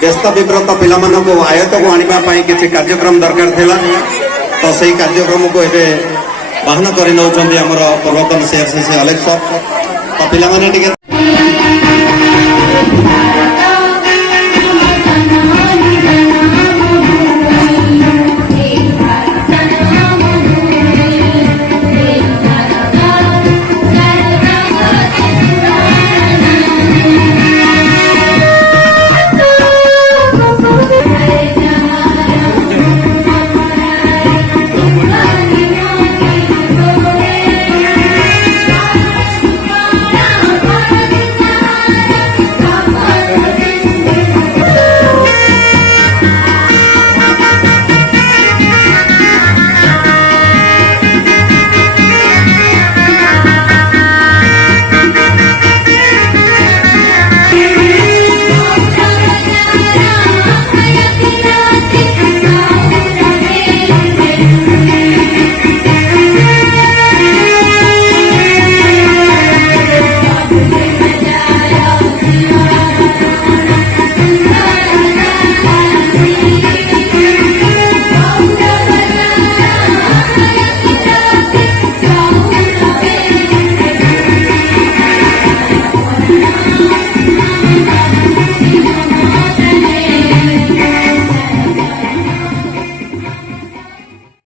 व्यस्त विव्रत पिला आयत को आने किसी कार्यक्रम दरकार थिला तो सही कार्यक्रम को बाहन कर पूर्वतन सीआरसीसी अलेक्स तो पिला